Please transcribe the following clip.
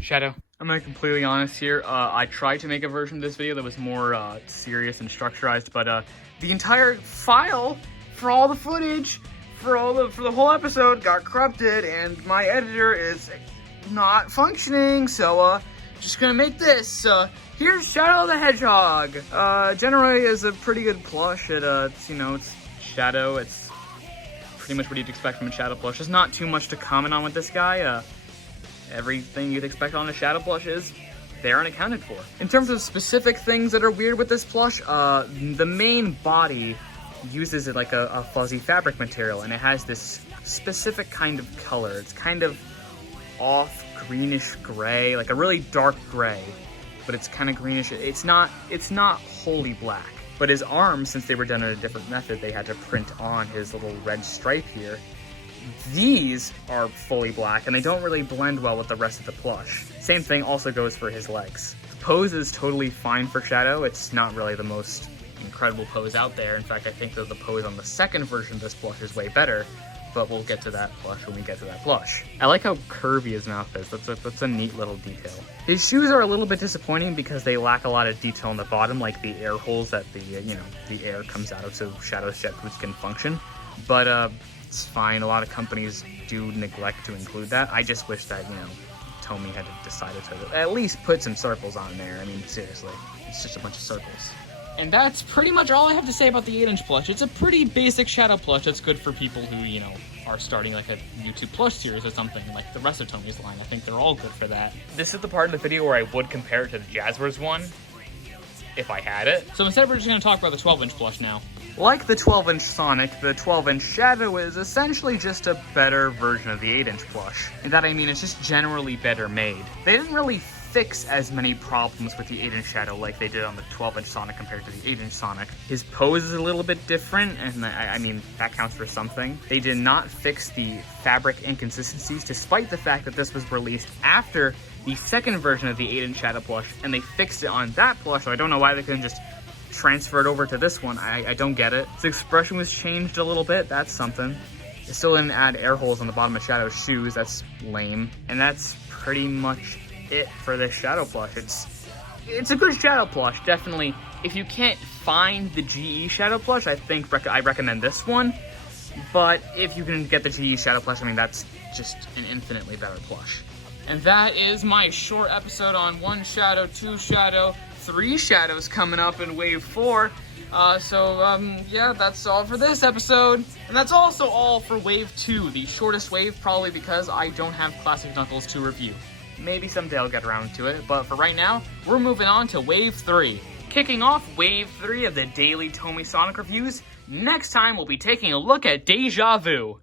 Shadow. I'm gonna be completely honest here. I tried to make a version of this video that was more serious and structurized, but the entire file for all the footage for the whole episode got corrupted, and my editor is not functioning. So just gonna make this. Here's Shadow the Hedgehog. Generally is a pretty good plush. It's, you know, it's Shadow. It's pretty much what you'd expect from a Shadow plush. There's not too much to comment on with this guy. Everything you'd expect on a Shadow plush is there and accounted for. In terms of specific things that are weird with this plush, the main body uses it like a fuzzy fabric material, and it has this specific kind of color. It's kind of off greenish gray, like a really dark gray, but it's kind of greenish. It's not wholly black. But his arms, since they were done in a different method, they had to print on his little red stripe here. These are fully black, and they don't really blend well with the rest of the plush. Same thing also goes for his legs. The pose is totally fine for Shadow. It's not really the most incredible pose out there. In fact, I think that the pose on the second version of this plush is way better, but we'll get to that plush when we get to that plush. I like how curvy his mouth is. That's a neat little detail. His shoes are a little bit disappointing because they lack a lot of detail on the bottom, like the air holes that the air comes out of, so Shadow's jet boots can function. But it's fine. A lot of companies do neglect to include that. I just wish that, Tomy had decided to at least put some circles on there. I mean, seriously, it's just a bunch of circles. And that's pretty much all I have to say about the 8-inch plush. It's a pretty basic Shadow plush that's good for people who, are starting like a YouTube plush series or something, like the rest of Tomy's line. I think they're all good for that. This is the part of the video where I would compare it to the Jazzwares one, if I had it. So instead, we're just gonna talk about the 12-inch plush now. Like the 12-inch Sonic, the 12-inch Shadow is essentially just a better version of the 8-inch plush. And that I mean, it's just generally better made. They didn't really fix as many problems with the 8-inch Shadow like they did on the 12-inch Sonic compared to the 8-inch Sonic. His pose is a little bit different, and I mean, that counts for something. They did not fix the fabric inconsistencies, despite the fact that this was released after the second version of the 8-inch Shadow plush, and they fixed it on that plush, so I don't know why they couldn't just transfer it over to this one. I don't get it. Its expression was changed a little bit. That's something. It still didn't add air holes on the bottom of Shadow's shoes. That's lame. And that's pretty much it for this Shadow plush. It's a good Shadow plush, definitely. If you can't find the GE Shadow plush, I think I recommend this one. But if you can get the GE Shadow plush, I mean, that's just an infinitely better plush. And that is my short episode on 1 Shadow, 2 Shadow, 3 Shadows coming up in Wave 4. Yeah, that's all for this episode. And that's also all for Wave 2, the shortest wave, probably because I don't have Classic Knuckles to review. Maybe someday I'll get around to it, but for right now, we're moving on to Wave 3. Kicking off Wave 3 of the daily Tomy Sonic reviews, next time we'll be taking a look at Deja Vu.